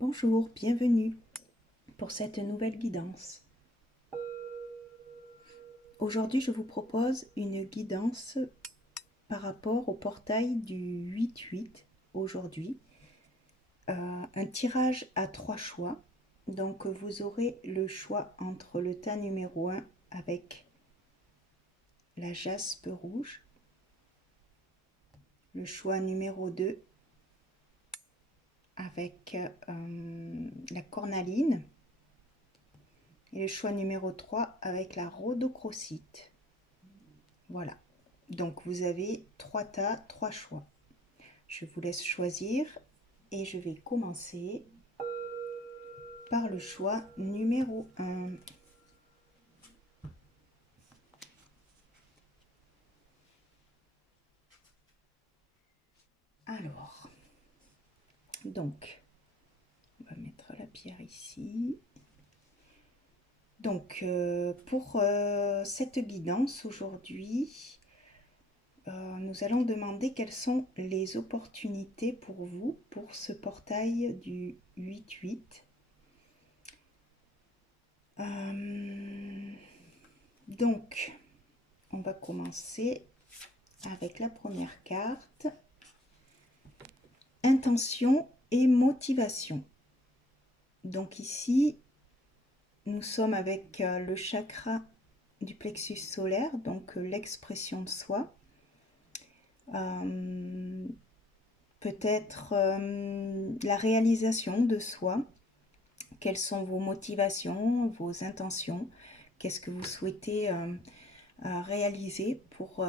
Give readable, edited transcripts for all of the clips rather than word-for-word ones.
Bonjour, bienvenue pour cette nouvelle guidance. Aujourd'hui, je vous propose une guidance par rapport au portail du 8-8 aujourd'hui. Un tirage à 3 choix. Donc, vous aurez le choix entre le tas numéro 1 avec la jaspe rouge, le choix numéro 2 avec la cornaline, et le choix numéro 3 avec la rhodochrosite. Voilà. Donc vous avez 3 tas, 3 choix. Je vous laisse choisir et je vais commencer par le choix numéro 1. Alors, donc, on va mettre la pierre ici. Donc, pour cette guidance aujourd'hui, nous allons demander quelles sont les opportunités pour vous pour ce portail du 8-8. Donc, on va commencer avec la première carte. Intention et motivation. Donc ici, nous sommes avec le chakra du plexus solaire, donc l'expression de soi. Peut-être la réalisation de soi. Quelles sont vos motivations, vos intentions? Qu'est-ce que vous souhaitez réaliser pour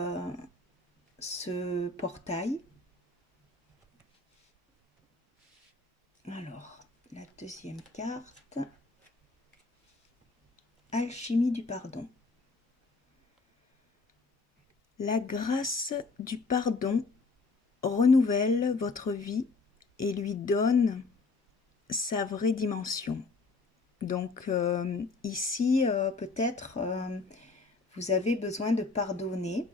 ce portail? Alors, la deuxième carte. Alchimie du pardon. La grâce du pardon renouvelle votre vie et lui donne sa vraie dimension. Donc ici, peut-être vous avez besoin de pardonner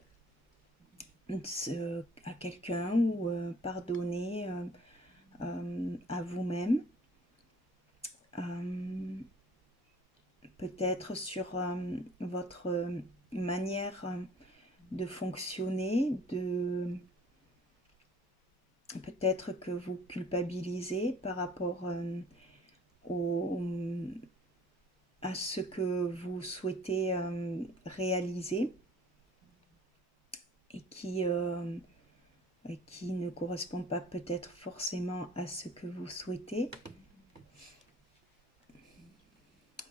à quelqu'un ou pardonner à vous-même. Peut-être sur votre manière de fonctionner, peut-être que vous culpabilisez par rapport à ce que vous souhaitez réaliser et qui ne correspond pas peut-être forcément à ce que vous souhaitez.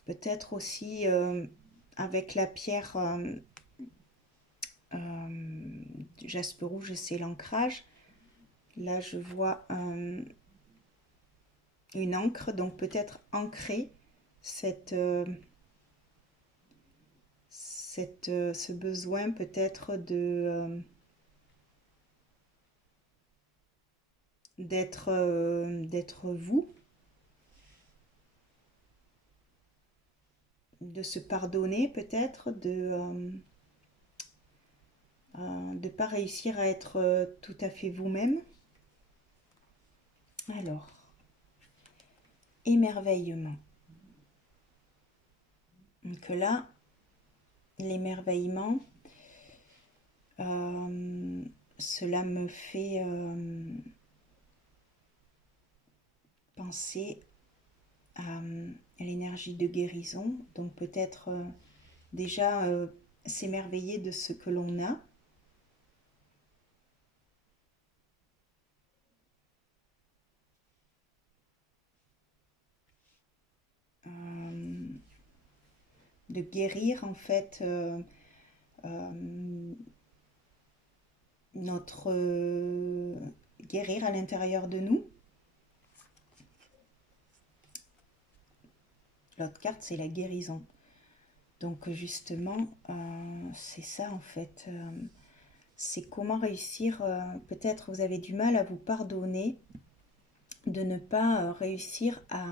Peut-être aussi avec la pierre du jaspe rouge, c'est l'ancrage. Là, je vois une encre, donc peut-être ancrer ce besoin peut-être d'être vous, de se pardonner peut-être, de ne pas réussir à être tout à fait vous-même. Alors, émerveillement. Donc là, l'émerveillement, cela me fait penser à l'énergie de guérison. Donc peut-être déjà s'émerveiller de ce que l'on a. De guérir en fait guérir à l'intérieur de nous. L'autre carte, c'est la guérison. Donc justement, c'est ça en fait. C'est comment réussir, peut-être vous avez du mal à vous pardonner de ne pas réussir à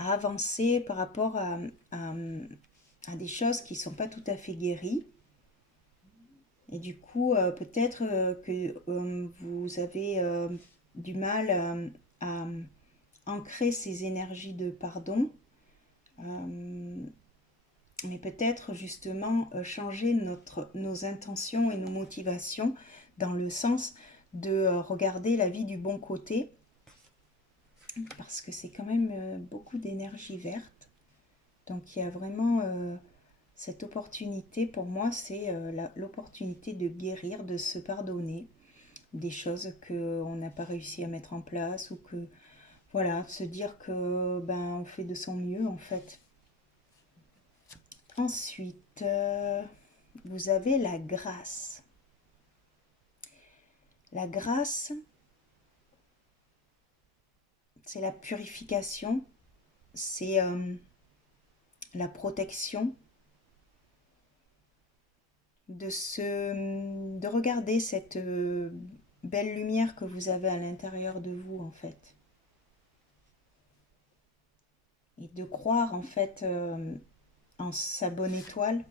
avancer par rapport à des choses qui ne sont pas tout à fait guéries. Et du coup, peut-être que vous avez du mal à ancrer ces énergies de pardon, mais peut-être justement changer nos intentions et nos motivations dans le sens de regarder la vie du bon côté, parce que c'est quand même beaucoup d'énergie verte. Donc il y a vraiment cette opportunité, pour moi, c'est l'opportunité de guérir, de se pardonner des choses qu'on n'a pas réussi à mettre en place, ou que, voilà, se dire que ben on fait de son mieux en fait. Ensuite, vous avez la grâce. La grâce, c'est la purification, c'est la protection, de regarder cette belle lumière que vous avez à l'intérieur de vous en fait. Et de croire en fait en sa bonne étoile.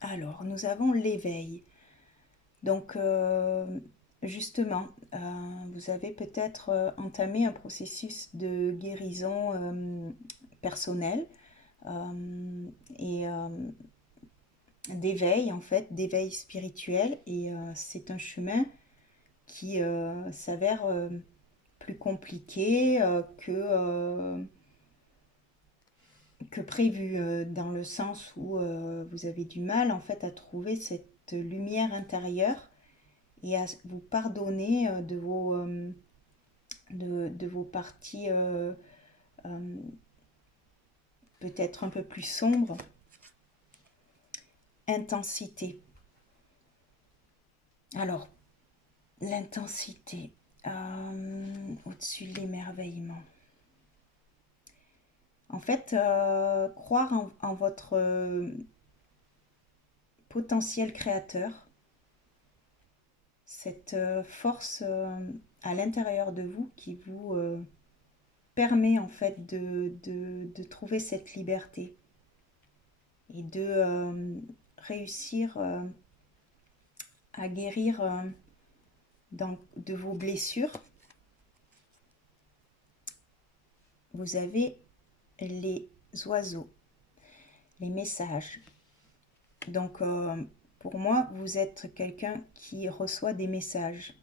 Alors, nous avons l'éveil. Donc, justement, vous avez peut-être entamé un processus de guérison personnelle et d'éveil, en fait, d'éveil spirituel. Et c'est un chemin qui s'avère plus compliqué que prévu, dans le sens où vous avez du mal, en fait, à trouver cette lumière intérieure et à vous pardonner de vos parties euh, peut-être un peu plus sombres. Intensité. Alors, l'intensité au-dessus de l'émerveillement. En fait, croire en votre potentiel créateur, cette force à l'intérieur de vous qui vous permet en fait de trouver cette liberté et de réussir à guérir de vos blessures. Vous avez les oiseaux, les messages. Donc pour moi, vous êtes quelqu'un qui reçoit des messages.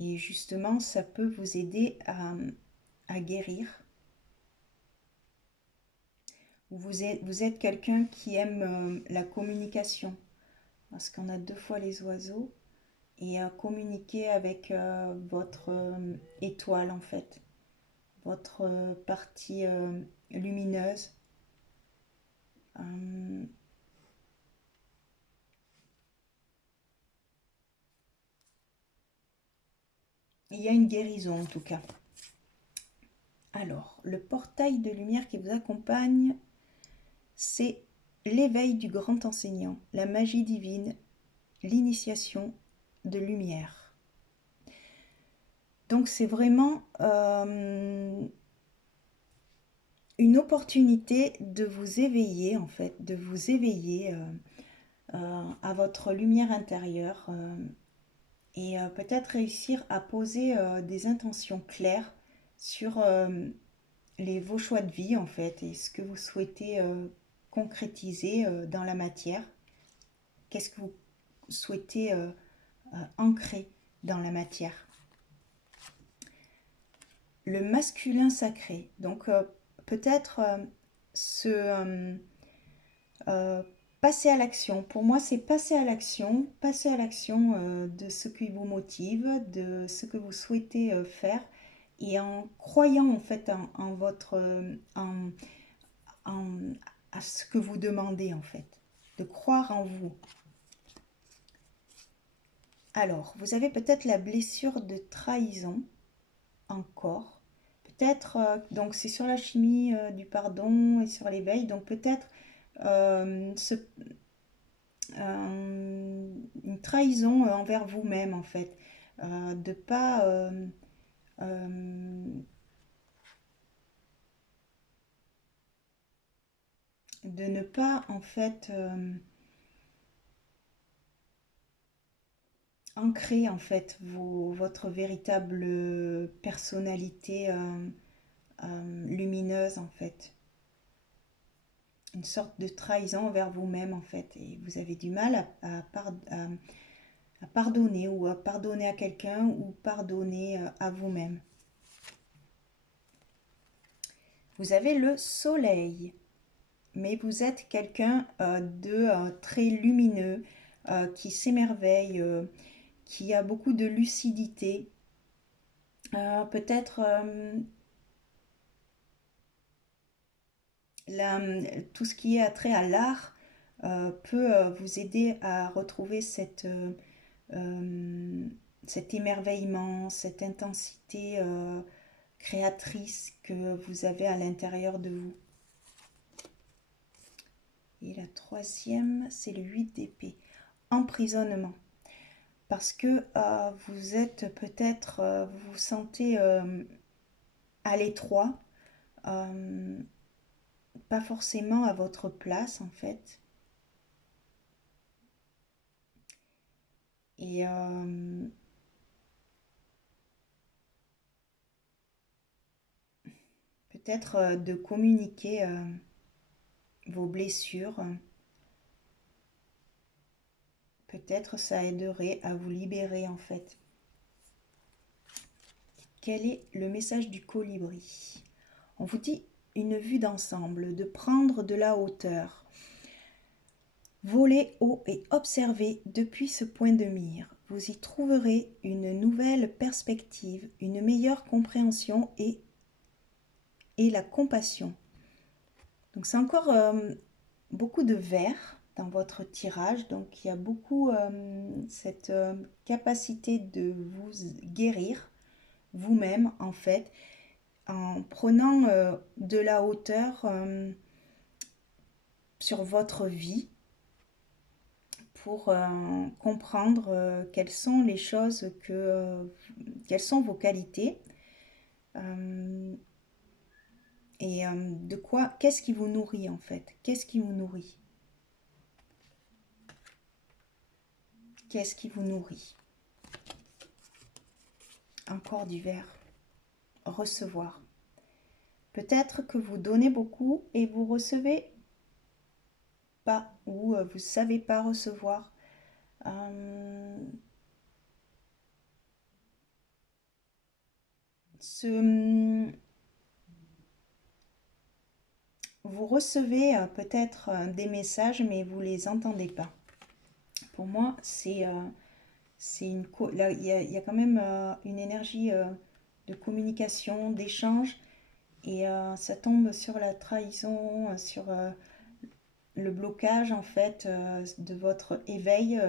Et justement, ça peut vous aider à guérir. Vous êtes quelqu'un qui aime la communication. Parce qu'on a 2 fois les oiseaux. Et à communiquer avec votre étoile en fait. Votre partie lumineuse. Euh, il y a une guérison en tout cas. Alors, le portail de lumière qui vous accompagne, c'est l'éveil du grand enseignant, la magie divine, l'initiation de lumière. Donc c'est vraiment une opportunité de vous éveiller en fait, de vous éveiller à votre lumière intérieure et peut-être réussir à poser des intentions claires sur vos choix de vie en fait et ce que vous souhaitez concrétiser dans la matière. Qu'est-ce que vous souhaitez ancrer dans la matière. Le masculin sacré. Donc peut-être passer à l'action. Pour moi, c'est passer à l'action de ce qui vous motive, de ce que vous souhaitez faire, et en croyant en fait en votre, en- à ce que vous demandez en fait, de croire en vous. Alors, vous avez peut-être la blessure de trahison encore. Peut-être, donc c'est sur la chimie du pardon et sur l'éveil, donc peut-être euh, ce, une trahison envers vous-même en fait, de pas euh, de ne pas en fait ancrer en fait votre véritable personnalité lumineuse en fait. Une sorte de trahison envers vous-même en fait. Et vous avez du mal à pardonner ou à pardonner à quelqu'un ou pardonner à vous-même. Vous avez le soleil, mais vous êtes quelqu'un de très lumineux, qui s'émerveille, qui a beaucoup de lucidité. Peut-être tout ce qui est attrait à l'art peut vous aider à retrouver cet émerveillement, cette intensité créatrice que vous avez à l'intérieur de vous. Et la troisième, c'est le 8 d'épée. Emprisonnement. Parce que vous êtes peut-être, vous vous sentez à l'étroit, pas forcément à votre place en fait. Et peut-être de communiquer vos blessures. Peut-être ça aiderait à vous libérer en fait. Quel est le message du colibri? On vous dit une vue d'ensemble, de prendre de la hauteur. Volez haut et observez depuis ce point de mire. Vous y trouverez une nouvelle perspective, une meilleure compréhension et la compassion. Donc c'est encore beaucoup de vert dans votre tirage, donc il y a beaucoup cette capacité de vous guérir vous-même en fait, en prenant de la hauteur sur votre vie pour comprendre quelles sont les choses quelles sont vos qualités et de quoi, qu'est-ce qui vous nourrit en fait, qu'est-ce qui vous nourrit, qu'est-ce qui vous nourrit. Encore du vert. Recevoir. Peut-être que vous donnez beaucoup et vous recevez pas, ou vous savez pas recevoir. Vous recevez peut-être des messages, mais vous les entendez pas. Pour moi, là, il y a quand même une énergie de communication, d'échange, et ça tombe sur la trahison, sur le blocage en fait de votre éveil,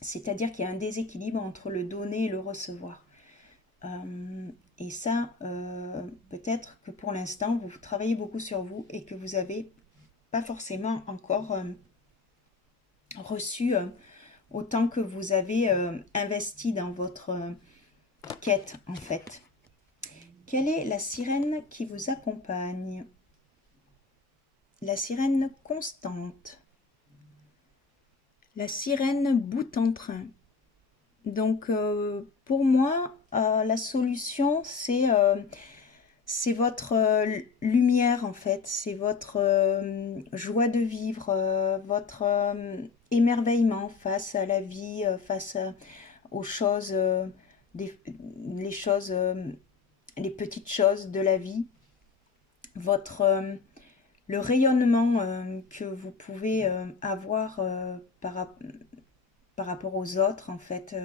c'est-à-dire qu'il y a un déséquilibre entre le donner et le recevoir. Et ça, peut-être que pour l'instant, vous travaillez beaucoup sur vous et que vous n'avez pas forcément encore reçu autant que vous avez investi dans votre quête en fait. Quelle est la sirène qui vous accompagne? La sirène constante. La sirène bout en train. Donc pour moi, la solution, c'est votre lumière en fait, c'est votre joie de vivre, votre émerveillement face à la vie, face aux choses, les choses, les petites choses de la vie, votre le rayonnement que vous pouvez avoir par rapport aux autres en fait.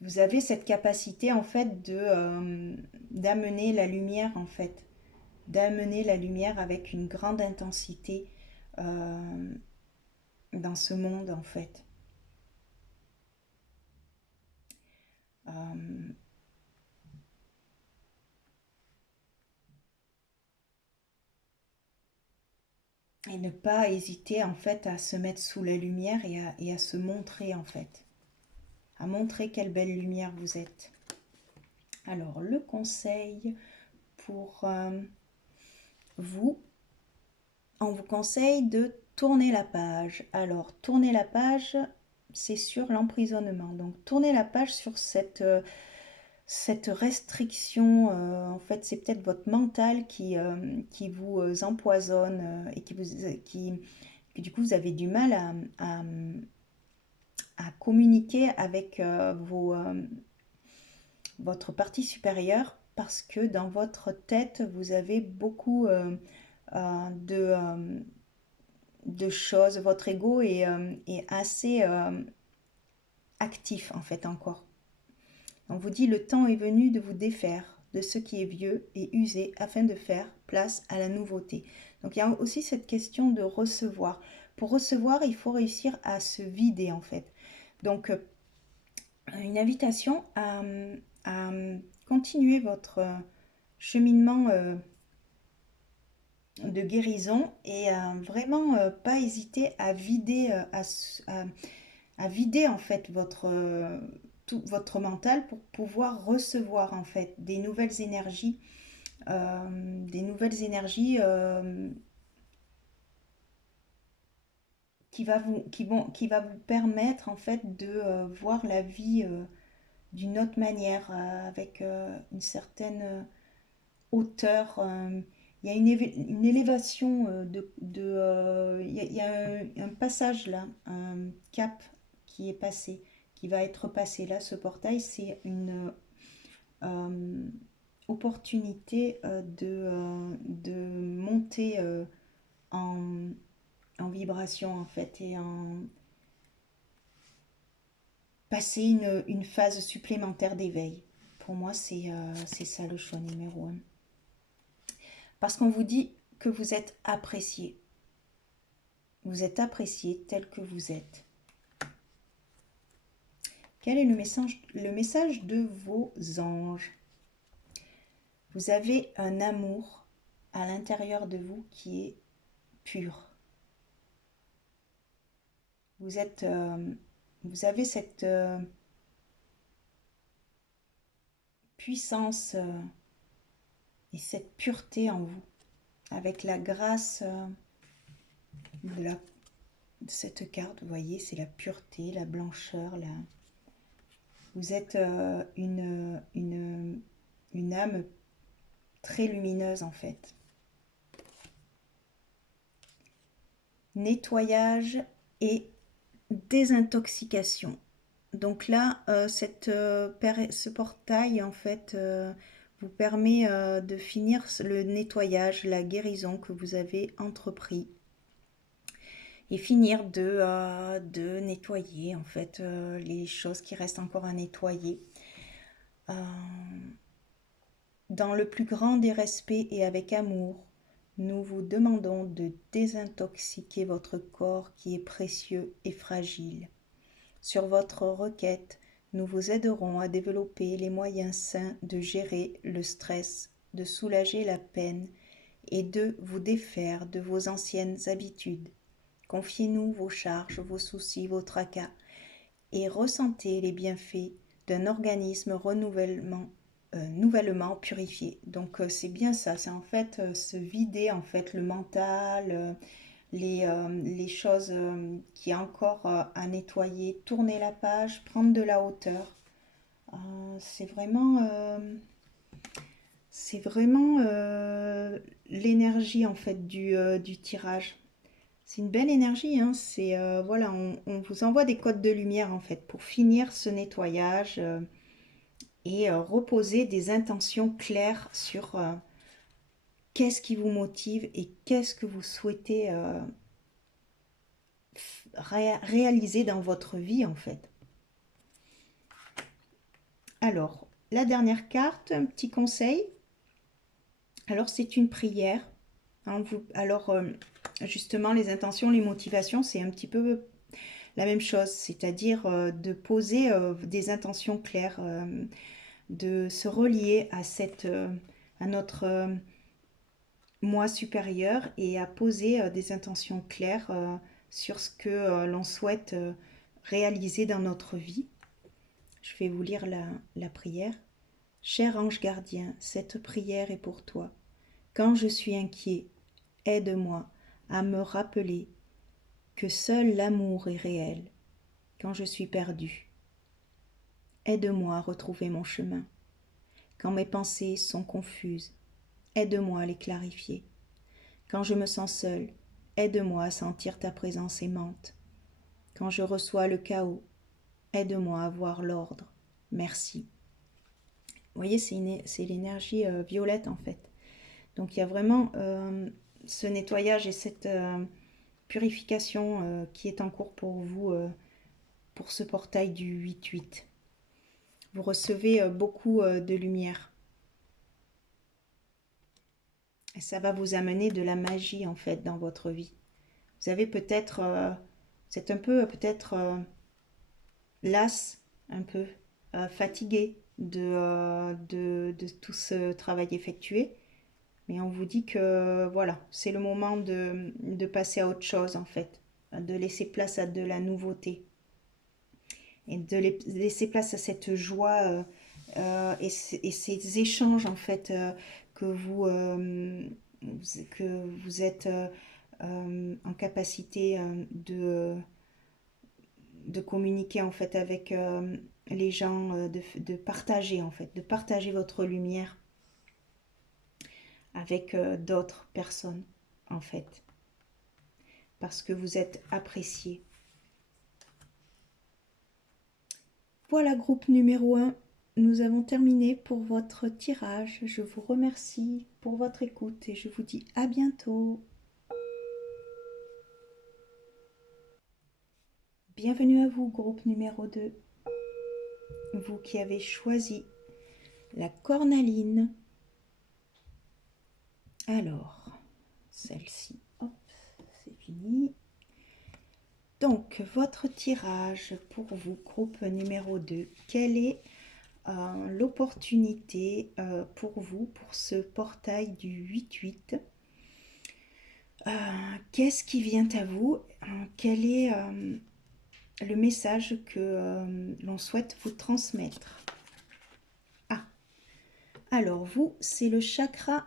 Vous avez cette capacité en fait de d'amener la lumière en fait, d'amener la lumière avec une grande intensité dans ce monde en fait. Euh, et ne pas hésiter en fait à se mettre sous la lumière et à se montrer en fait, à montrer quelle belle lumière vous êtes. Alors le conseil pour vous, on vous conseille de tourner la page. Alors, tourner la page, c'est sur l'emprisonnement. Donc, tourner la page sur cette restriction. En fait, c'est peut-être votre mental qui vous empoisonne et que du coup, vous avez du mal à communiquer avec votre partie supérieure parce que dans votre tête, vous avez beaucoup euh, de, euh, de choses. Votre ego est assez actif en fait encore. On vous dit le temps est venu de vous défaire de ce qui est vieux et usé afin de faire place à la nouveauté. Donc il y a aussi cette question de recevoir. Pour recevoir, il faut réussir à se vider en fait. Donc une invitation à continuer votre cheminement de guérison et vraiment pas hésiter à vider, à vider en fait tout votre mental pour pouvoir recevoir en fait des nouvelles énergies qui va vous permettre en fait de voir la vie d'une autre manière, avec une certaine hauteur. Il y a une élévation il y a un passage là, un cap qui est passé, qui va être passé. Là, ce portail, c'est une opportunité de monter en, en vibration en fait et en passer une phase supplémentaire d'éveil. Pour moi, c'est ça le choix numéro un. Parce qu'on vous dit que vous êtes apprécié. Vous êtes apprécié tel que vous êtes. Quel est le message de vos anges? Vous avez un amour à l'intérieur de vous qui est pur. Vous avez cette puissance et cette pureté en vous, avec la grâce de cette carte. Vous voyez, c'est la pureté, la blancheur. Vous êtes une âme très lumineuse en fait. Nettoyage et désintoxication. Donc là, ce portail en fait vous permet de finir le nettoyage, la guérison que vous avez entrepris et finir de nettoyer en fait les choses qui restent encore à nettoyer. Dans le plus grand des respects et avec amour, nous vous demandons de désintoxiquer votre corps qui est précieux et fragile. Sur votre requête, nous vous aiderons à développer les moyens sains de gérer le stress, de soulager la peine et de vous défaire de vos anciennes habitudes. Confiez-nous vos charges, vos soucis, vos tracas et ressentez les bienfaits d'un organisme nouvellement purifié. Donc c'est bien ça, c'est en fait se vider en fait le mental, les choses qui y a encore à nettoyer, tourner la page, prendre de la hauteur. C'est vraiment l'énergie en fait du tirage. C'est une belle énergie, hein. C'est voilà, on vous envoie des codes de lumière en fait pour finir ce nettoyage et reposer des intentions claires sur qu'est-ce qui vous motive et qu'est-ce que vous souhaitez réaliser dans votre vie en fait. Alors, la dernière carte, un petit conseil. Alors, c'est une prière. Alors, justement, les intentions, les motivations, c'est un petit peu la même chose, c'est-à-dire de poser des intentions claires, de se relier à notre moi supérieur et à poser des intentions claires sur ce que l'on souhaite réaliser dans notre vie. Je vais vous lire la prière. Cher ange gardien, cette prière est pour toi. Quand je suis inquiet, aide-moi à me rappeler que seul l'amour est réel quand je suis perdue. Aide-moi à retrouver mon chemin. Quand mes pensées sont confuses, aide-moi à les clarifier. Quand je me sens seule, aide-moi à sentir ta présence aimante. Quand je reçois le chaos, aide-moi à voir l'ordre. Merci. Vous voyez, c'est l'énergie violette en fait. Donc il y a vraiment ce nettoyage et cette purification qui est en cours pour vous, pour ce portail du 8-8. Vous recevez beaucoup de lumière. Et ça va vous amener de la magie en fait dans votre vie. Vous avez peut-être, vous êtes un peu peut-être las, un peu fatigué de tout ce travail effectué. Mais on vous dit que voilà, c'est le moment de passer à autre chose en fait, de laisser place à de la nouveauté et de laisser place à cette joie et ces échanges en fait que vous êtes en capacité de communiquer en fait avec les gens, de partager en fait, de partager votre lumière avec d'autres personnes en fait, parce que vous êtes apprécié. Voilà, groupe numéro 1, nous avons terminé pour votre tirage. Je vous remercie pour votre écoute et je vous dis à bientôt. Bienvenue à vous, groupe numéro 2, vous qui avez choisi la cornaline. Alors, celle-ci, hop, c'est fini. Donc, votre tirage pour vous, groupe numéro 2, quelle est l'opportunité pour vous, pour ce portail du 8-8? Qu'est-ce qui vient à vous? Quel est le message que l'on souhaite vous transmettre? Ah, alors vous, c'est le chakra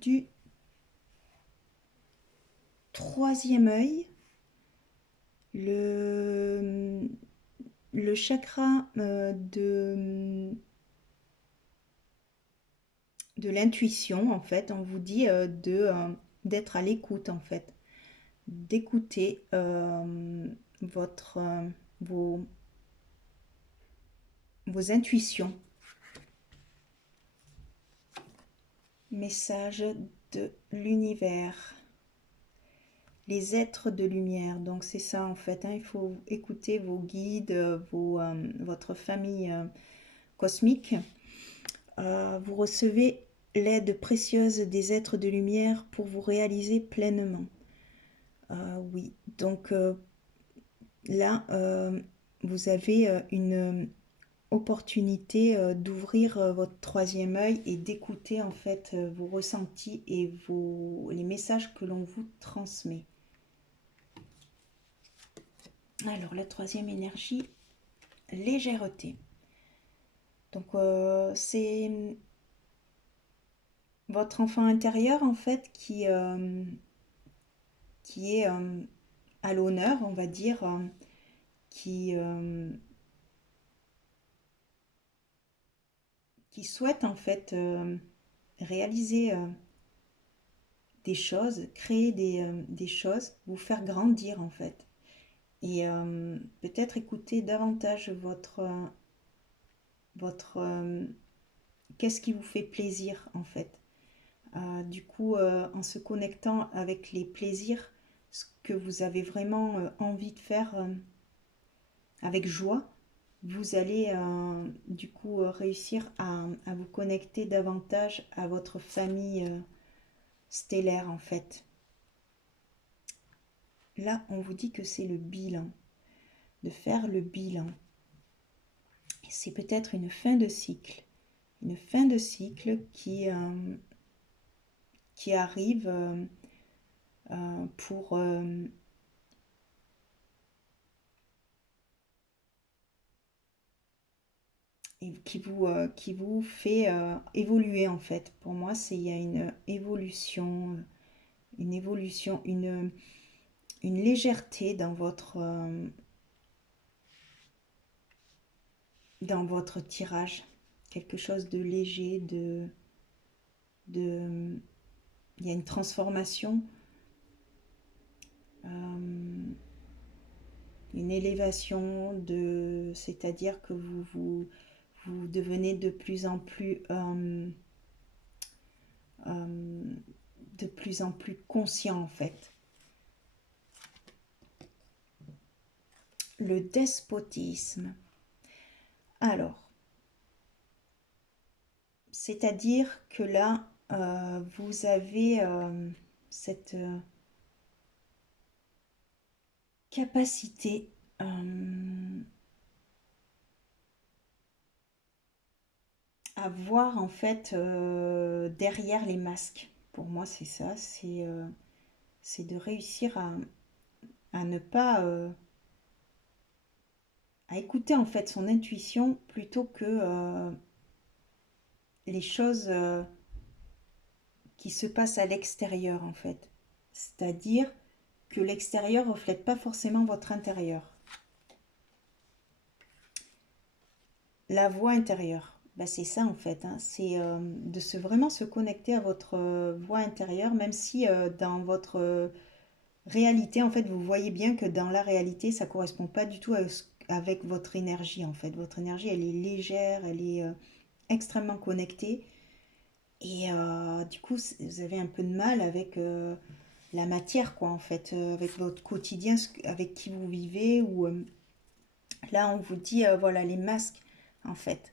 du troisième œil, le chakra de l'intuition, en fait. On vous dit d'être à l'écoute, en fait, d'écouter vos intuitions. Message de l'univers. Les êtres de lumière, donc c'est ça en fait, hein, il faut écouter vos guides, votre famille cosmique. Vous recevez l'aide précieuse des êtres de lumière pour vous réaliser pleinement. Oui, donc là, vous avez une opportunité d'ouvrir votre troisième œil et d'écouter en fait vos ressentis et les messages que l'on vous transmet. Alors la troisième énergie, légèreté. Donc c'est votre enfant intérieur en fait qui est à l'honneur, on va dire, qui souhaite en fait réaliser des choses, créer des choses, vous faire grandir en fait. Et peut-être écouter davantage qu'est-ce qui vous fait plaisir en fait. Du coup, en se connectant avec les plaisirs, ce que vous avez vraiment envie de faire avec joie, vous allez du coup réussir à vous connecter davantage à votre famille stellaire en fait. Là, on vous dit que c'est le bilan, de faire le bilan. C'est peut-être une fin de cycle qui arrive pour et qui vous fait évoluer en fait. Pour moi, il y a une évolution, une légèreté dans votre tirage, quelque chose de léger, il y a une transformation, une élévation, c'est-à-dire que vous devenez de plus en plus conscient en fait. Le despotisme. Alors, c'est-à-dire que là, vous avez cette capacité à voir en fait derrière les masques. Pour moi, c'est ça, c'est de réussir à ne pas à écouter en fait son intuition plutôt que les choses qui se passent à l'extérieur en fait. C'est-à-dire que l'extérieur ne reflète pas forcément votre intérieur. La voix intérieure, bah, c'est ça en fait, hein. C'est vraiment se connecter à votre voix intérieure, même si dans votre réalité, en fait, vous voyez bien que dans la réalité, ça ne correspond pas du tout avec votre énergie en fait. Votre énergie, elle est légère, elle est extrêmement connectée. Et du coup, vous avez un peu de mal avec la matière, quoi, en fait, avec votre quotidien, avec qui vous vivez, ou là, on vous dit, voilà, les masques, en fait.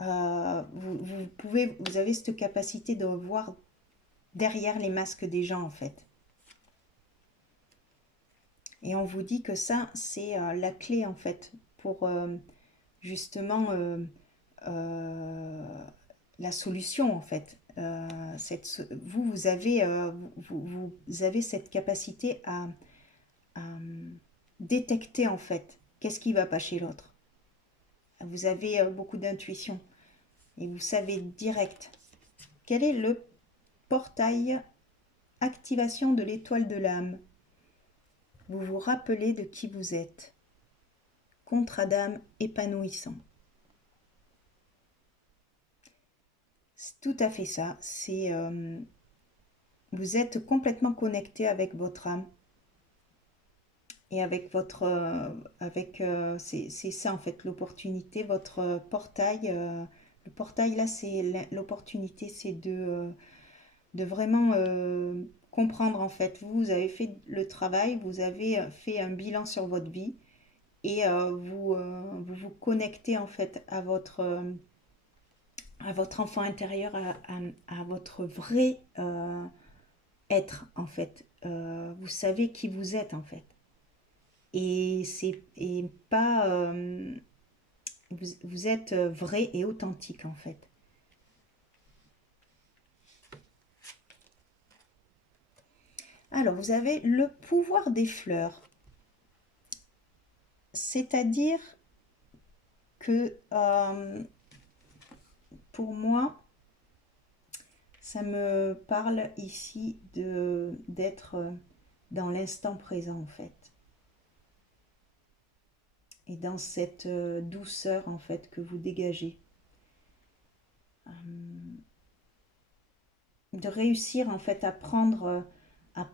Vous avez cette capacité de voir derrière les masques des gens, en fait. Et on vous dit que ça, c'est la clé, en fait, pour justement euh, la solution, en fait. Vous avez cette capacité à détecter, en fait, qu'est-ce qui va pas chez l'autre. Vous avez beaucoup d'intuition et vous savez direct quel est le portail activation de l'étoile de l'âme. Vous vous rappelez de qui vous êtes. Contrat d'âme épanouissant. C'est tout à fait ça. Vous êtes complètement connecté avec votre âme et avec c'est ça en fait l'opportunité, votre portail. Le portail là, c'est l'opportunité, c'est de vraiment comprendre en fait. Vous avez fait le travail, vous avez fait un bilan sur votre vie et vous connectez en fait à votre enfant intérieur, à votre vrai être en fait. Vous savez qui vous êtes en fait. Et c'est et pas vous êtes vrai et authentique en fait. Alors, vous avez le pouvoir des fleurs. C'est-à-dire que pour moi, ça me parle ici d'être dans l'instant présent en fait. Et dans cette douceur en fait que vous dégagez. De réussir en fait à prendre à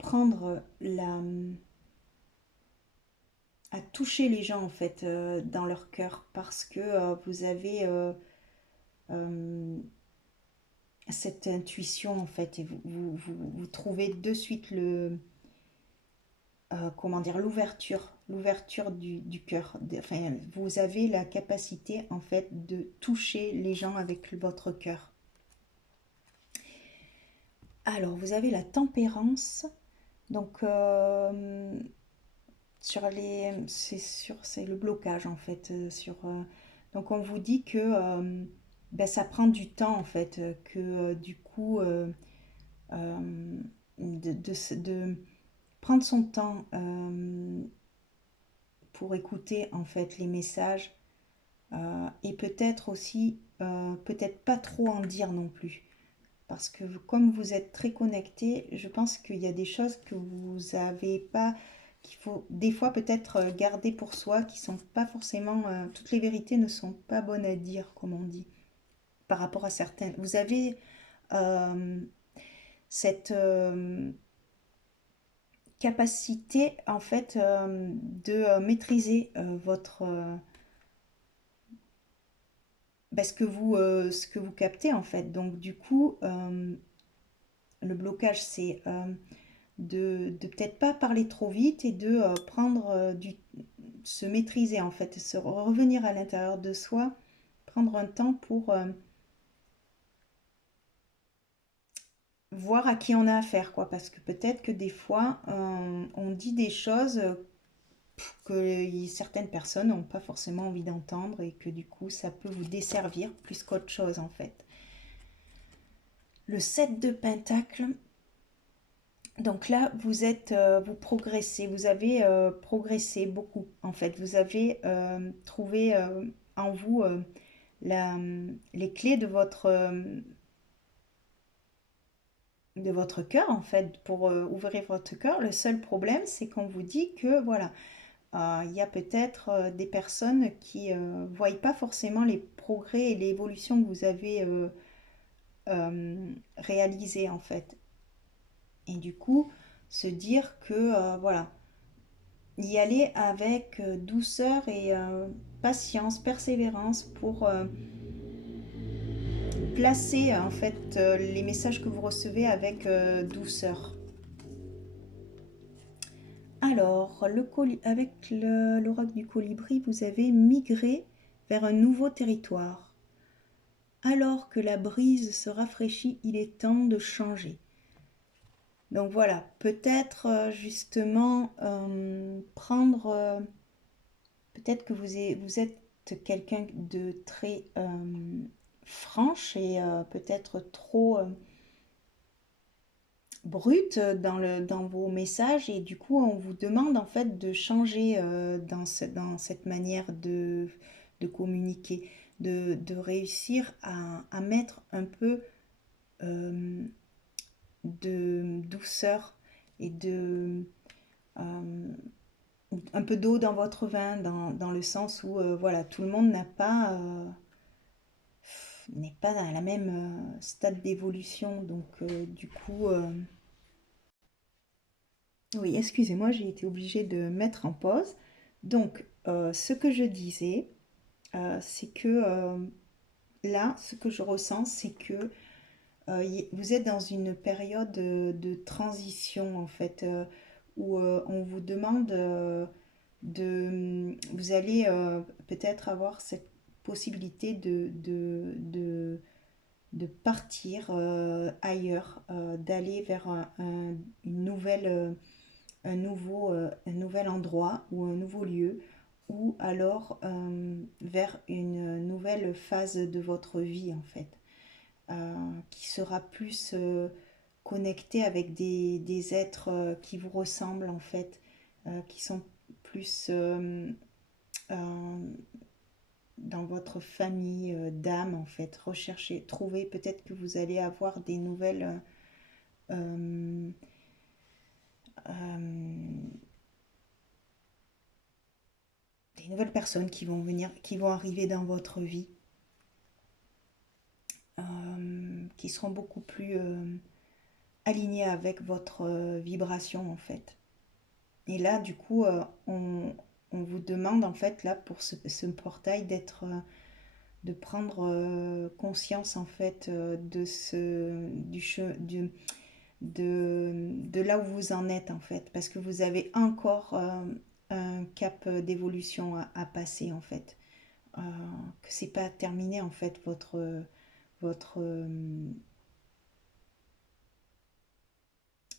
toucher les gens en fait dans leur cœur parce que vous avez cette intuition en fait et vous trouvez de suite comment dire l'ouverture du cœur. Enfin, vous avez la capacité en fait de toucher les gens avec votre cœur. Alors, vous avez la tempérance. Donc, c'est le blocage en fait. Donc, on vous dit que ben, ça prend du temps en fait, que du coup, de prendre son temps pour écouter en fait les messages et peut-être aussi, peut-être pas trop en dire non plus. Parce que comme vous êtes très connecté, je pense qu'il y a des choses que vous n'avez pas, qu'il faut des fois peut-être garder pour soi, qui sont pas forcément, toutes les vérités ne sont pas bonnes à dire, comme on dit, par rapport à certaines. Vous avez euh, cette capacité en fait de maîtriser votre ce que vous captez en fait. Donc du coup, le blocage c'est de peut-être pas parler trop vite et de prendre se maîtriser en fait, se revenir à l'intérieur de soi, prendre un temps pour voir à qui on a affaire, quoi. Parce que peut-être que des fois, on dit des choses que certaines personnes n'ont pas forcément envie d'entendre et que du coup, ça peut vous desservir plus qu'autre chose, en fait. Le 7 de Pentacle, donc là, vous progressez, vous avez progressé beaucoup, en fait. Vous avez trouvé en vous la, les clés de votre cœur, en fait, pour ouvrir votre cœur. Le seul problème, c'est qu'on vous dit que, voilà, il y a peut-être des personnes qui ne voient pas forcément les progrès et l'évolution que vous avez réalisé, en fait. Et du coup, se dire que, voilà, y aller avec douceur et patience, persévérance pour placer en fait les messages que vous recevez avec douceur. Alors, avec l'oracle du colibri, vous avez migré vers un nouveau territoire. Alors que la brise se rafraîchit, il est temps de changer. Donc voilà, peut-être justement prendre... peut-être que vous êtes quelqu'un de très franche et peut-être trop brute dans vos messages et du coup on vous demande en fait de changer dans cette manière de communiquer, de réussir à mettre un peu euh, de douceur et euh, un peu d'eau dans votre vin, dans le sens où voilà, tout le monde n'est pas dans la même stade d'évolution. Donc du coup, oui, excusez-moi, j'ai été obligée de mettre en pause. Donc ce que je disais, c'est que là, ce que je ressens, c'est que vous êtes dans une période de transition en fait, où on vous demande vous allez peut-être avoir cette possibilité de partir ailleurs, d'aller vers une nouvelle, un nouvel endroit ou un nouveau lieu, ou alors vers une nouvelle phase de votre vie en fait, qui sera plus connecté avec des êtres qui vous ressemblent en fait, qui sont plus euh, dans votre famille d'âme en fait. Recherchez, trouvez, peut-être que vous allez avoir euh, euh, des nouvelles personnes qui vont venir, qui vont arriver dans votre vie, qui seront beaucoup plus alignées avec votre vibration en fait. Et là, du coup, on vous demande en fait là pour ce portail de prendre conscience en fait de là où vous en êtes en fait, parce que vous avez encore un cap d'évolution à passer en fait, euh, que c'est pas terminé en fait votre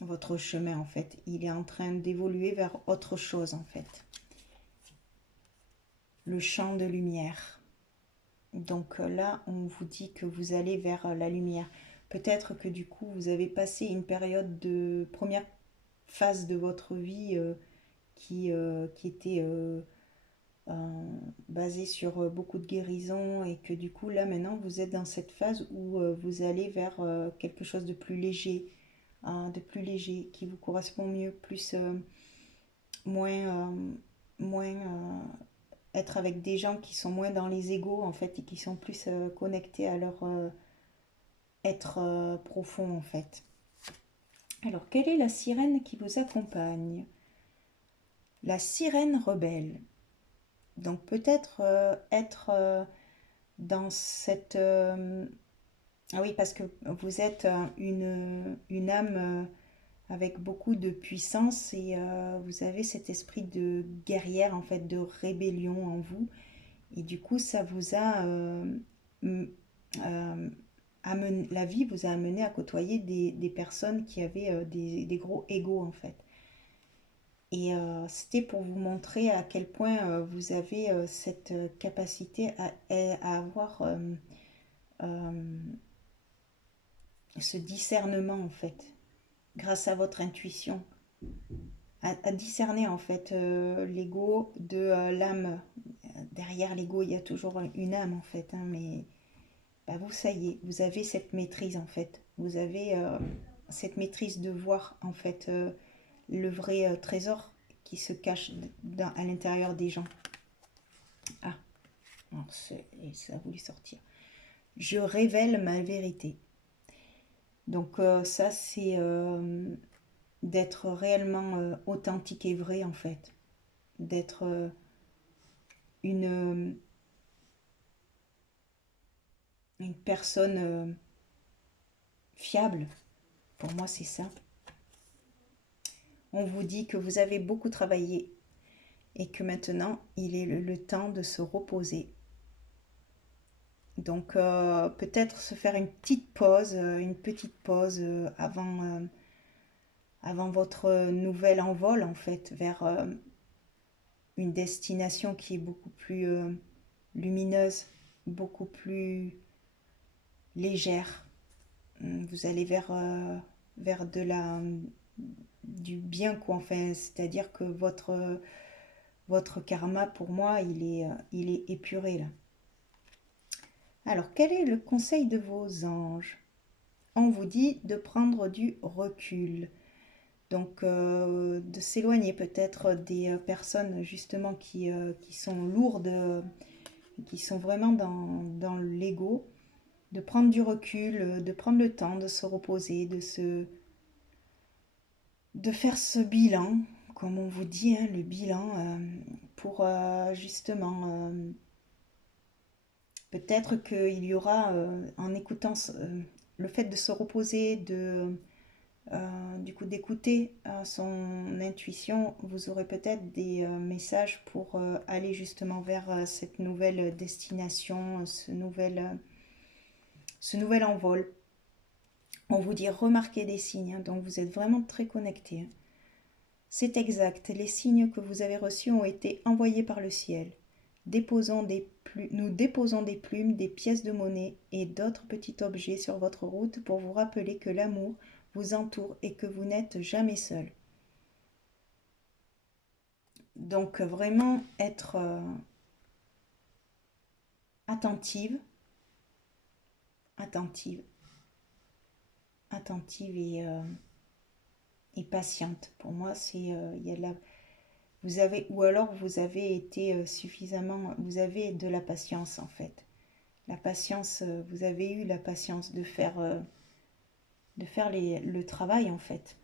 votre chemin en fait, il est en train d'évoluer vers autre chose en fait, le champ de lumière. Donc là, on vous dit que vous allez vers la lumière. Peut-être que du coup, vous avez passé une période de première phase de votre vie qui était basée sur beaucoup de guérison et que du coup, là maintenant, vous êtes dans cette phase où vous allez vers quelque chose de plus léger, hein, qui vous correspond mieux, plus moins être avec des gens qui sont moins dans les égos en fait et qui sont plus connectés à leur être profond en fait. Alors, quelle est la sirène qui vous accompagne? La sirène rebelle. Donc peut-être être dans cette... ah oui, parce que vous êtes une âme avec beaucoup de puissance et vous avez cet esprit de guerrière, en fait, de rébellion en vous. Et du coup, ça vous a... la vie vous a amené à côtoyer des personnes qui avaient des gros égos, en fait. Et c'était pour vous montrer à quel point vous avez cette capacité à avoir euh, ce discernement en fait, grâce à votre intuition, à discerner en fait l'ego de l'âme. Derrière l'ego, il y a toujours une âme en fait, hein, mais bah, vous, ça y est, vous avez cette maîtrise en fait. Vous avez cette maîtrise de voir en fait le vrai trésor qui se cache à l'intérieur des gens. Ah, alors ça a voulu sortir. Je révèle ma vérité. Donc ça, c'est d'être réellement authentique et vrai en fait. D'être une, une personne fiable. Pour moi, c'est ça. On vous dit que vous avez beaucoup travaillé et que maintenant, il est le temps de se reposer. Donc peut-être se faire une petite pause avant votre nouvel envol en fait vers une destination qui est beaucoup plus lumineuse, beaucoup plus légère. Vous allez vers du bien quoi, enfin, c'est-à-dire que votre karma pour moi il est épuré là. Alors quel est le conseil de vos anges? On vous dit de prendre du recul. Donc de s'éloigner peut-être des personnes justement qui sont lourdes, qui sont vraiment dans l'ego, de prendre du recul, de prendre le temps de se reposer, de faire ce bilan, comme on vous dit, hein, le bilan, pour justement, peut-être qu'il y aura, en écoutant le fait de se reposer, du coup d'écouter son intuition, vous aurez peut-être des messages pour aller justement vers cette nouvelle destination, ce nouvel envol. On vous dit remarquer des signes, hein, donc vous êtes vraiment très connecté. Hein. C'est exact, les signes que vous avez reçus ont été envoyés par le ciel. Nous déposons des plumes, des pièces de monnaie et d'autres petits objets sur votre route pour vous rappeler que l'amour vous entoure et que vous n'êtes jamais seul. Donc vraiment être attentive, attentive, attentive et patiente. Pour moi, c'est il y a de la vous avez ou alors vous avez été suffisamment vous avez de la patience en fait. La patience vous avez eu la patience de faire le travail en fait.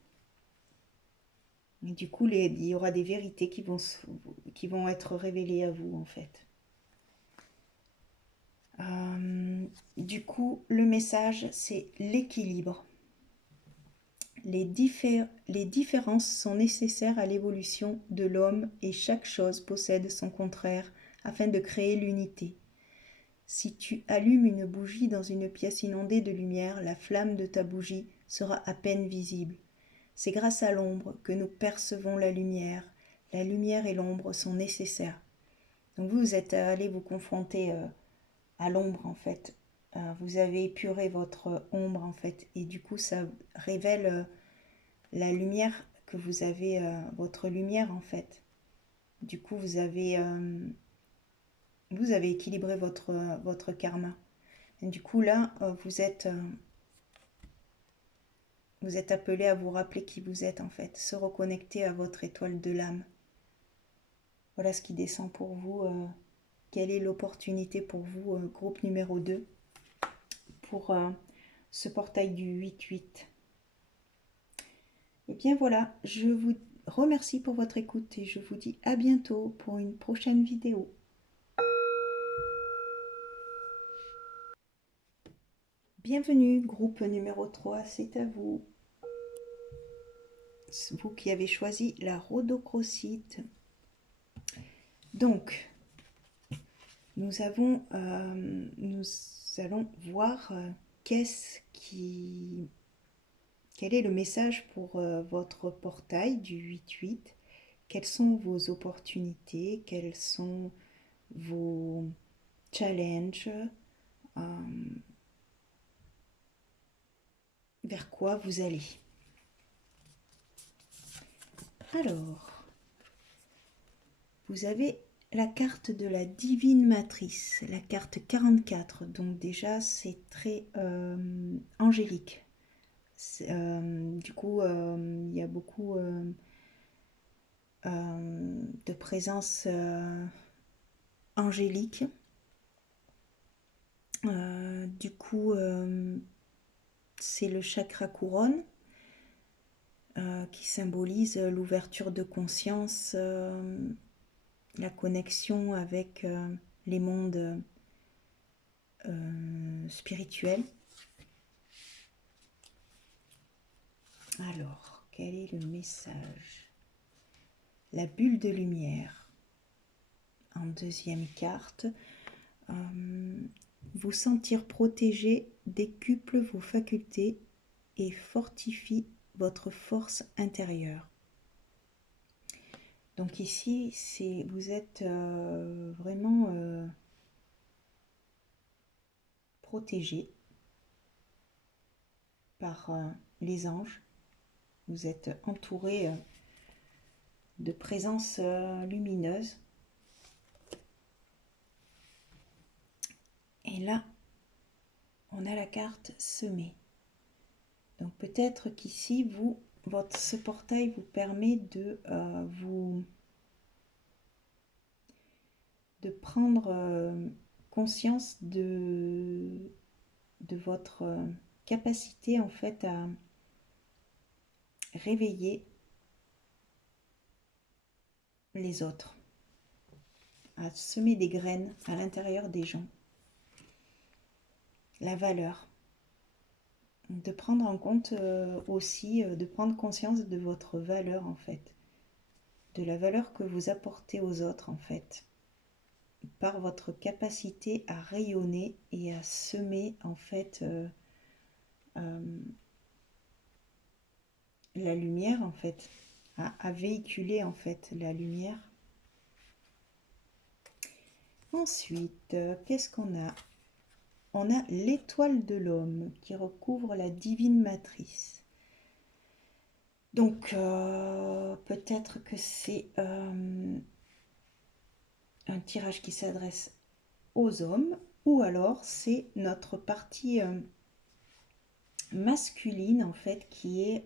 Et du coup, il y aura des vérités qui vont être révélées à vous en fait. Du coup, le message, c'est l'équilibre. Les différences sont nécessaires à l'évolution de l'homme et chaque chose possède son contraire afin de créer l'unité. Si tu allumes une bougie dans une pièce inondée de lumière, la flamme de ta bougie sera à peine visible. C'est grâce à l'ombre que nous percevons la lumière. La lumière et l'ombre sont nécessaires. Donc vous êtes allé vous confronter à l'ombre en fait. Vous avez épuré votre ombre en fait. Et du coup ça révèle la lumière que vous avez, votre lumière en fait. Du coup vous avez équilibré votre karma. Et du coup là vous êtes appelé à vous rappeler qui vous êtes en fait. Se reconnecter à votre étoile de l'âme. Voilà ce qui descend pour vous. Quelle est l'opportunité pour vous, groupe numéro 2, pour ce portail du 8-8. Et bien voilà, je vous remercie pour votre écoute et je vous dis à bientôt pour une prochaine vidéo. Bienvenue, groupe numéro 3, c'est à vous. Vous qui avez choisi la rhodochrosite. Donc, nous allons voir quel est le message pour votre portail du 8-8. Quelles sont vos opportunités, quels sont vos challenges, vers quoi vous allez. Alors, vous avez la carte de la divine matrice, la carte 44, donc déjà c'est très angélique. Du coup, il y a beaucoup de présence angélique. Du coup, c'est le chakra couronne qui symbolise l'ouverture de conscience, la connexion avec les mondes spirituels. Alors, quel est le message? La bulle de lumière. En deuxième carte, vous sentir protégé décuple vos facultés et fortifie votre force intérieure. Donc ici, vous êtes vraiment protégé par les anges. Vous êtes entouré de présence lumineuse. Et là, on a la carte semée. Donc peut-être qu'ici, ce portail vous permet de prendre conscience de votre capacité en fait à réveiller les autres, à semer des graines à l'intérieur des gens. La valeur. De prendre en compte aussi, de prendre conscience de votre valeur en fait. De la valeur que vous apportez aux autres en fait. Par votre capacité à rayonner et à semer en fait la lumière en fait. À véhiculer en fait la lumière. Ensuite, qu'est-ce qu'on a? On a l'étoile de l'homme qui recouvre la divine matrice. Donc, peut-être que c'est un tirage qui s'adresse aux hommes, ou alors c'est notre partie masculine, en fait, qui est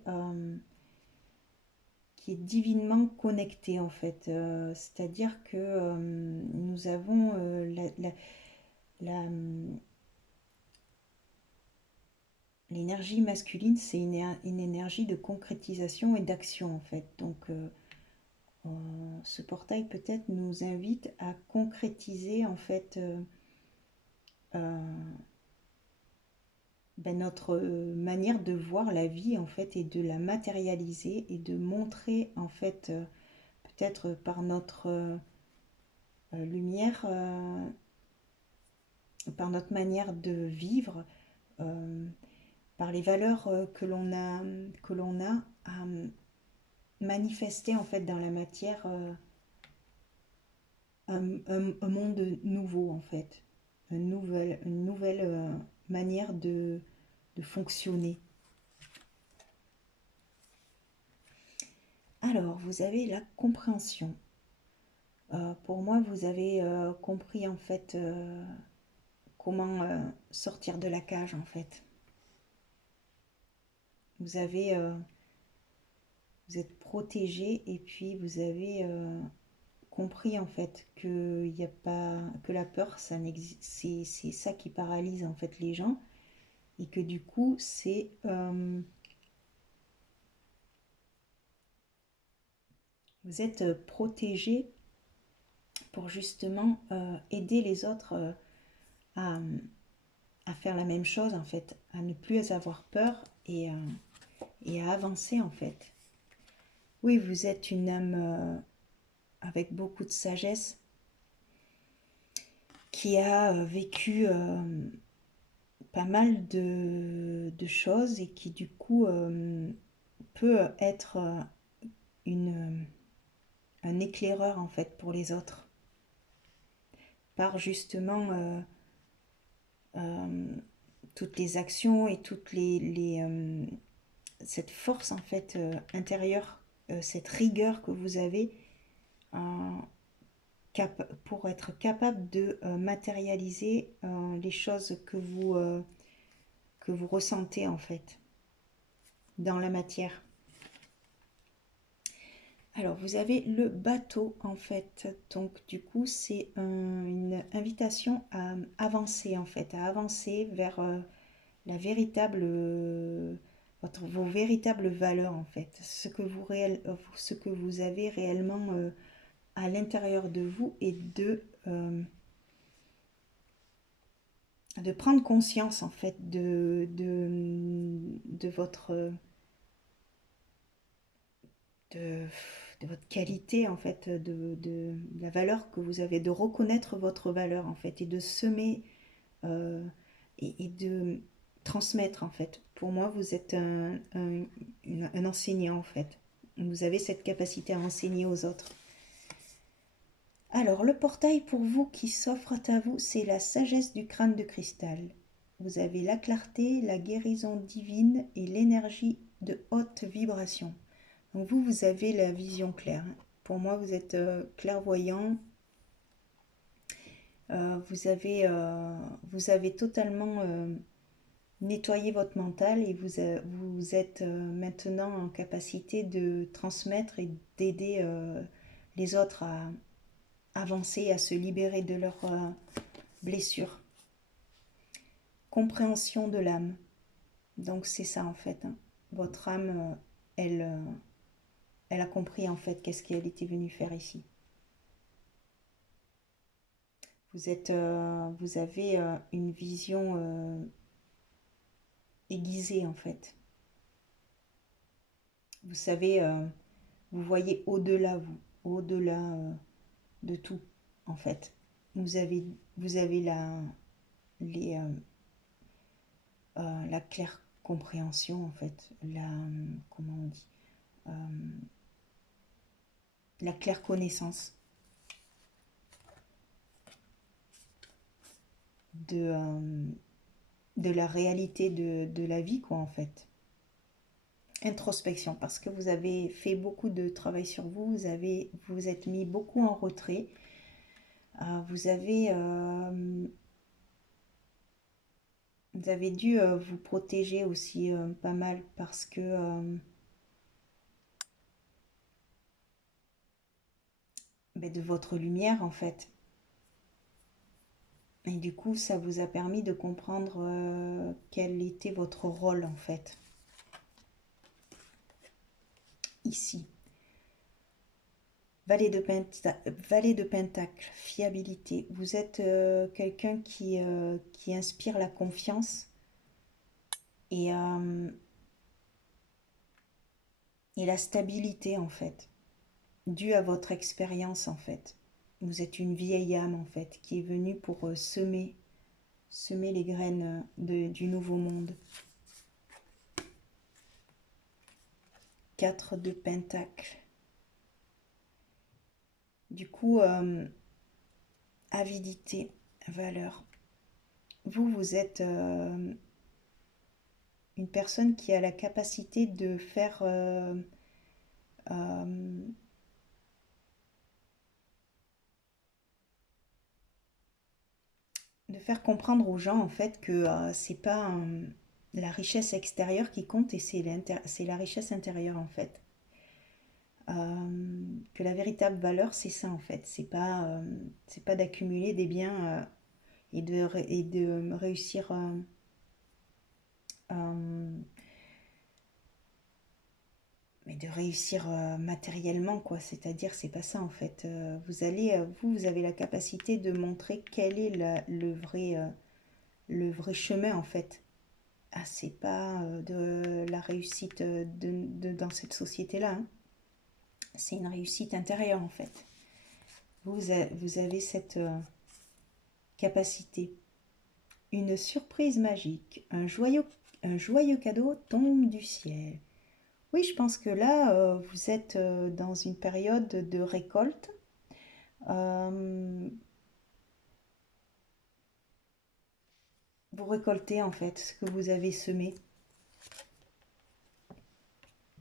divinement connectée, en fait. C'est-à-dire que nous avons l'énergie masculine, c'est une énergie de concrétisation et d'action en fait. Donc ce portail peut-être nous invite à concrétiser en fait notre manière de voir la vie en fait et de la matérialiser et de montrer en fait peut-être par notre lumière, par notre manière de vivre, par les valeurs que l'on a à manifester en fait dans la matière un monde nouveau en fait, une nouvelle manière de fonctionner. Alors, vous avez la compréhension. Pour moi, vous avez compris en fait comment sortir de la cage en fait. Vous êtes protégé et puis vous avez compris en fait que y a pas que la peur, c'est ça qui paralyse en fait les gens et que du coup vous êtes protégé pour justement aider les autres à, à faire la même chose en fait, à ne plus avoir peur et à avancer en fait. Oui, vous êtes une âme avec beaucoup de sagesse qui a vécu pas mal de choses et qui du coup peut être une, un éclaireur en fait pour les autres par justement euh, toutes les actions et toutes cette force en fait intérieure, cette rigueur que vous avez euh, pour être capable de matérialiser les choses que vous ressentez en fait dans la matière. Alors vous avez le bateau en fait, donc du coup c'est une invitation à avancer en fait, à avancer vers la véritable, vos véritables valeurs en fait, ce que vous avez réellement à l'intérieur de vous et de prendre conscience en fait de votre de, de votre qualité en fait, de la valeur que vous avez, de reconnaître votre valeur en fait et de semer euh, et de transmettre en fait. Pour moi, vous êtes un enseignant en fait. Vous avez cette capacité à enseigner aux autres. Alors, le portail pour vous qui s'offre à vous, c'est la sagesse du crâne de cristal. Vous avez la clarté, la guérison divine et l'énergie de haute vibration. Donc vous, vous avez la vision claire. Pour moi, vous êtes clairvoyant. Vous avez totalement nettoyé votre mental et vous êtes maintenant en capacité de transmettre et d'aider les autres à avancer, à se libérer de leurs blessures. Compréhension de l'âme. Donc c'est ça en fait, hein. Votre âme, elle a compris en fait qu'est-ce qu'elle était venue faire ici. Vous avez une vision aiguisée en fait. Vous savez, vous voyez au-delà au-delà de tout en fait. Vous avez, vous avez les, la claire compréhension en fait, comment on dit, euh, la claire connaissance de, euh, de la réalité de la vie quoi en fait. Introspection, parce que vous avez fait beaucoup de travail sur vous, vous êtes mis beaucoup en retrait, vous vous avez dû vous protéger aussi pas mal parce que ben, de votre lumière en fait. Et du coup, ça vous a permis de comprendre quel était votre rôle en fait, ici. Valet de Pentacle, fiabilité. Vous êtes quelqu'un qui inspire la confiance et, et la stabilité en fait, due à votre expérience en fait. Vous êtes une vieille âme en fait qui est venue pour semer les graines du nouveau monde. 4 de Pentacle. Du coup, avidité, valeur. Vous êtes une personne qui a la capacité euh, de faire comprendre aux gens en fait que c'est pas la richesse extérieure qui compte et c'est la richesse intérieure en fait. que la véritable valeur, c'est ça en fait. C'est pas d'accumuler des biens et de réussir mais de réussir matériellement, quoi. C'est-à-dire, c'est pas ça en fait. Vous avez la capacité de montrer quel est le vrai chemin en fait. Ah, c'est pas de la réussite dans cette société-là, hein. C'est une réussite intérieure en fait. Vous avez cette capacité. Une surprise magique, un joyeux cadeau tombe du ciel. Oui, je pense que là, vous êtes dans une période de récolte. Euh, vous récoltez en fait ce que vous avez semé.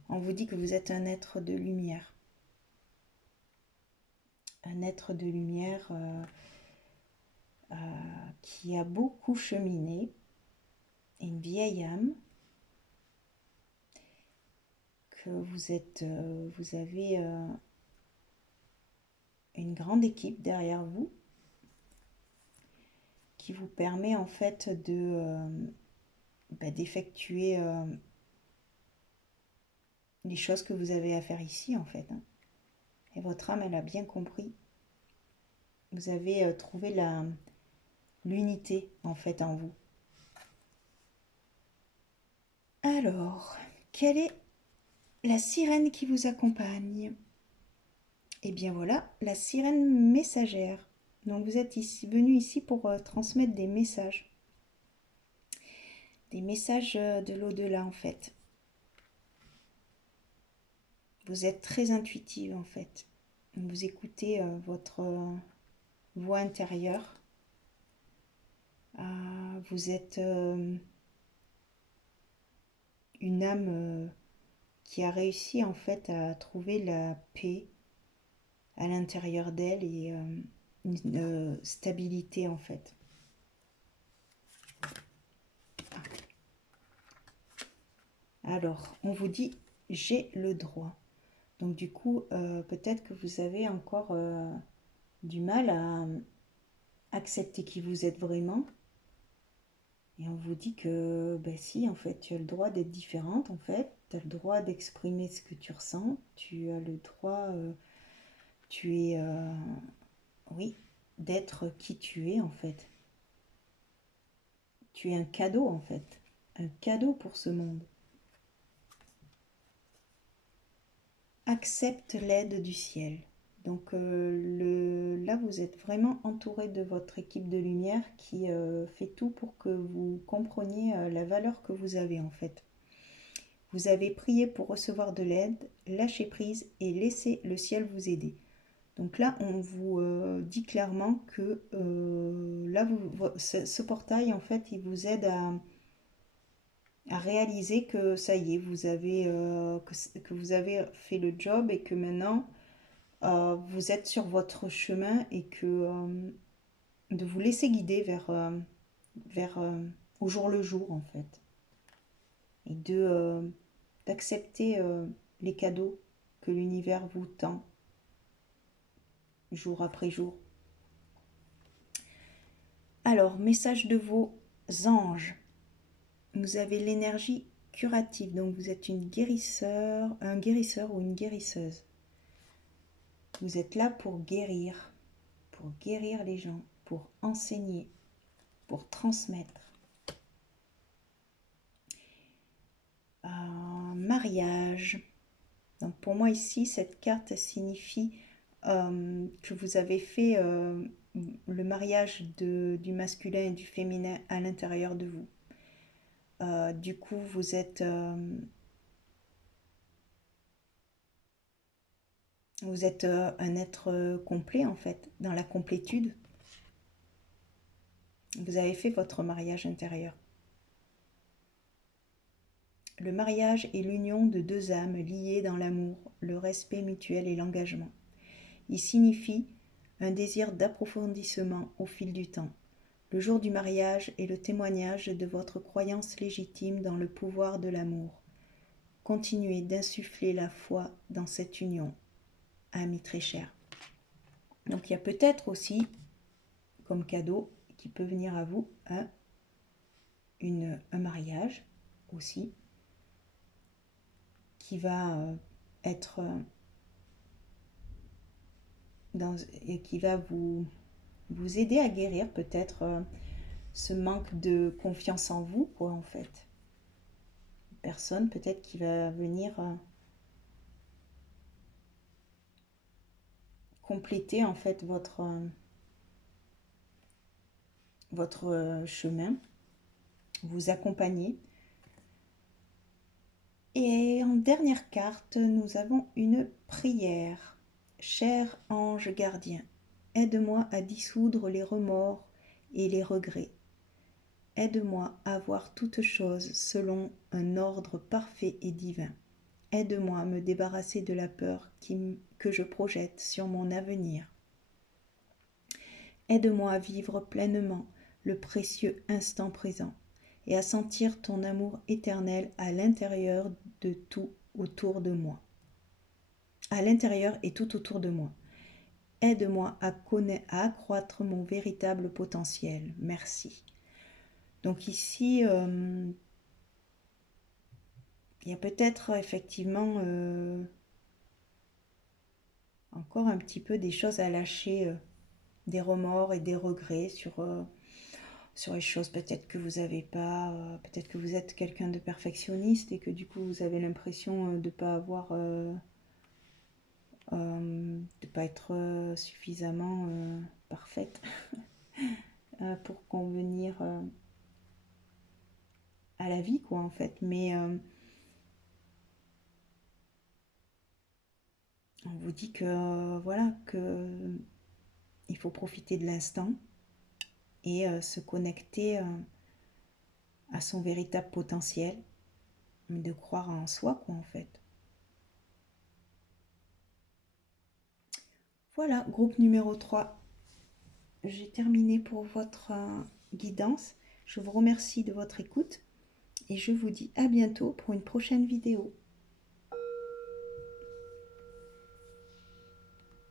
On vous dit que vous êtes un être de lumière. Un être de lumière qui a beaucoup cheminé, une vieille âme, que vous avez une grande équipe derrière vous qui vous permet en fait d'effectuer les choses que vous avez à faire ici en fait, hein. Et votre âme, elle a bien compris. Vous avez trouvé l'unité en fait en vous. Alors, quelle est la sirène qui vous accompagne? Eh bien voilà, la sirène messagère. Donc vous êtes venu ici pour transmettre des messages. Des messages de l'au-delà en fait. Vous êtes très intuitive en fait. Vous écoutez votre voix intérieure. Vous êtes une âme qui a réussi en fait à trouver la paix à l'intérieur d'elle et une stabilité en fait. Alors, on vous dit j'ai le droit. Donc du coup, peut-être que vous avez encore du mal à accepter qui vous êtes vraiment. Et on vous dit que, ben si, en fait, tu as le droit d'être différente, en fait. Tu as le droit d'exprimer ce que tu ressens. Tu as le droit, tu es, oui, d'être qui tu es, en fait. Tu es un cadeau, en fait. Un cadeau pour ce monde. Accepte l'aide du ciel. Donc là, vous êtes vraiment entouré de votre équipe de lumière qui fait tout pour que vous compreniez la valeur que vous avez en fait. Vous avez prié pour recevoir de l'aide, lâchez prise et laissez le ciel vous aider. Donc là, on vous dit clairement que là, ce portail, en fait, il vous aide à réaliser que ça y est, que vous avez fait le job et que maintenant, vous êtes sur votre chemin et que de vous laisser guider vers au jour le jour, en fait. Et d'accepter les cadeaux que l'univers vous tend jour après jour. Alors, message de vos anges. Vous avez l'énergie curative, donc vous êtes un guérisseur ou une guérisseuse. Vous êtes là pour guérir les gens, pour enseigner, pour transmettre. Mariage. Donc pour moi ici, cette carte signifie que vous avez fait le mariage du masculin et du féminin à l'intérieur de vous. Du coup, vous êtes un être complet en fait, dans la complétude. Vous avez fait votre mariage intérieur. Le mariage est l'union de deux âmes liées dans l'amour, le respect mutuel et l'engagement. Il signifie un désir d'approfondissement au fil du temps. Le jour du mariage est le témoignage de votre croyance légitime dans le pouvoir de l'amour. continuer d'insuffler la foi dans cette union, amis très chers. Donc il y a peut-être aussi, comme cadeau, qui peut venir à vous, un mariage aussi, qui va être et qui va vous aider à guérir peut-être ce manque de confiance en vous, quoi, en fait. Une personne peut-être qui va venir compléter en fait votre chemin, vous accompagner. Et en dernière carte, nous avons une prière. Cher ange gardien, aide-moi à dissoudre les remords et les regrets. Aide-moi à voir toutes choses selon un ordre parfait et divin. Aide-moi à me débarrasser de la peur que je projette sur mon avenir. Aide-moi à vivre pleinement le précieux instant présent et à sentir ton amour éternel à l'intérieur de tout autour de moi. À l'intérieur et tout autour de moi. Aide-moi à accroître mon véritable potentiel. Merci. Donc ici, il y a peut-être effectivement encore un petit peu des choses à lâcher, des remords et des regrets sur les choses peut-être que vous n'avez pas, peut-être que vous êtes quelqu'un de perfectionniste et que du coup vous avez l'impression de ne pas avoir, de pas être suffisamment parfaite pour convenir à la vie, quoi, en fait. Mais on vous dit que voilà, que il faut profiter de l'instant et se connecter à son véritable potentiel, de croire en soi, quoi, en fait. Voilà, groupe numéro 3. J'ai terminé pour votre guidance. Je vous remercie de votre écoute et je vous dis à bientôt pour une prochaine vidéo.